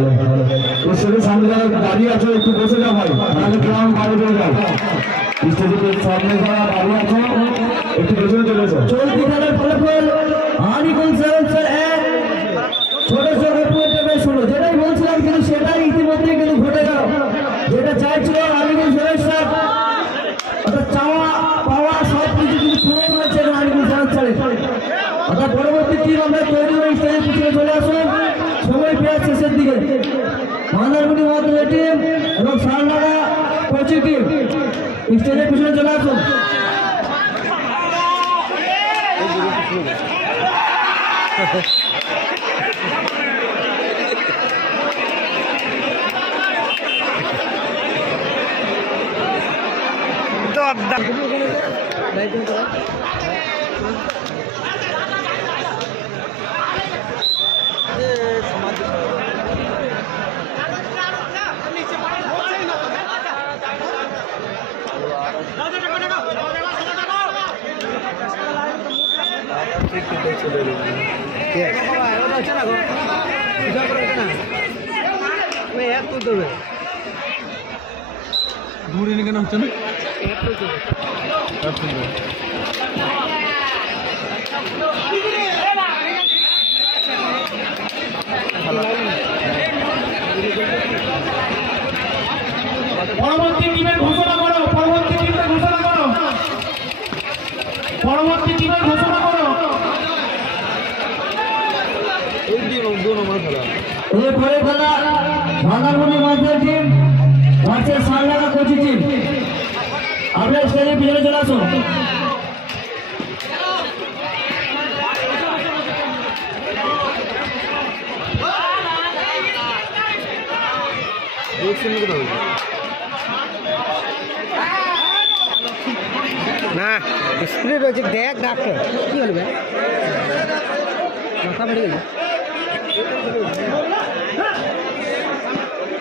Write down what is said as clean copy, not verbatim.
স্টেজের সামনে যারা দাঁড়িয়ে আছো একটু বসে যাও ভাই, তাহলে গ্রাউন্ড বাইরে হয়ে যাও। স্টেজের সামনে যারা দাঁড়িয়ে আছো একটু পেছনে চলে এসো। চলতি খেলার ফলাফল আনিকুল স্যার এক, ছোট ছোট বেশ হলো, যেটাই বলছিলাম কিন্তু সেটাই ইতিমধ্যে কিন্তু ঘটে গেল। যেটা চাইছিল আনিকুল স্যার অর্থাৎ চাওয়া পাওয়া সব কিছু কিন্তু পূরণ হয়েছে আনিকুল স্যারের। অর্থাৎ পরবর্তী টিম আমরা তৈরি হয়ে স্টেজের পিছনে চলে আসুন, সময় প্রায় শেষের দিকে। মান্দারমণি মহাদেবের টিম এবং সারনাগা কোচিং টিম স্টেজের পিছনে চলে আসুন। ঘুরে কেন হচ্ছে না পরবর্তী টিমের ঘোষণা করো, পরবর্তী টিমের ঘোষণা করো, পরবর্তী টিমের ঘোষণা করো। এরপরে খেলা মান্দারমণি মহাদেবের টিম ভার্সেস সারনাগা কোচিং টিম। আপনারা স্টেজের পিছনে চলে আসুন। না স্পিড রয়েছে, দেখ ডাক্তার কি হলো মাথা বেড়ে গেল।